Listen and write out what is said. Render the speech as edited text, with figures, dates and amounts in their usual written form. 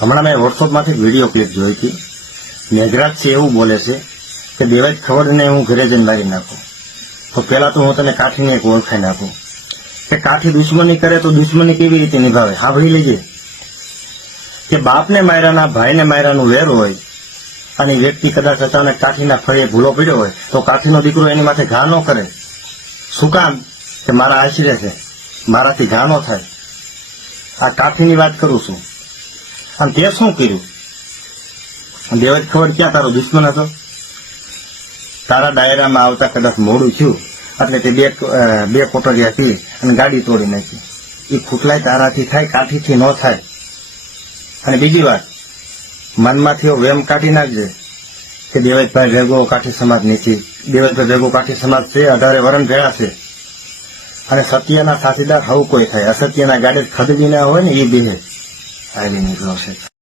હમણાં મેં વોટ્સઅપમાંથી video clip જોઈ હતી. મેઘરાજસિંહ એવું બોલે છે કે દેવાજ ખવડને હું ઘરે જઈને મારી નાખું. તો પહેલા તો હું તને કાઠીને એક ઓળખાઈ નાખું કે કાઠી દુશ્મની કરે તો દુશ્મની કેવી રીતે નિભાવે. સાંભળી લેજે કે બાપને માર્યાના ભાઈને માર્યાનું વેર હોય અને વ્યક્તિ કદાચ અચાનક કાઠીના ફળે ભૂલો પડ્યો હોય તો કાઠીનો દીકરો એની માથે ઘા ન કરે. શું કામ? કે મારા આશરે છે, મારાથી ઘા ન થાય. આ કાઠીની વાત કરું છું. અને તે શું કર્યું? દેવાજ ખવડ ક્યાં તારો દુશ્મન હતો? તારા ડાયરામાં આવતા કદાચ મોડું થયું એટલે તે બે કોટરિયા પી અને ગાડી તોડી નાખી. એ ફૂટલાય તારાથી થાય, કાઠીથી ન થાય. અને બીજી વાત, મનમાંથી વેમ કાઢી નાખજે કે દેવાજભાઈ ભેગો કાઠી સમાજ નથી. દેવાજભાઈ ભેગો કાઠી સમાજ છે, 18 વરણ ભેળા છે. અને સત્યના સાથીદાર હવું કોઈ થાય, અસત્યના ગાડે ખદડી ના હોય ને એ બેહે આવી નીકળો છે.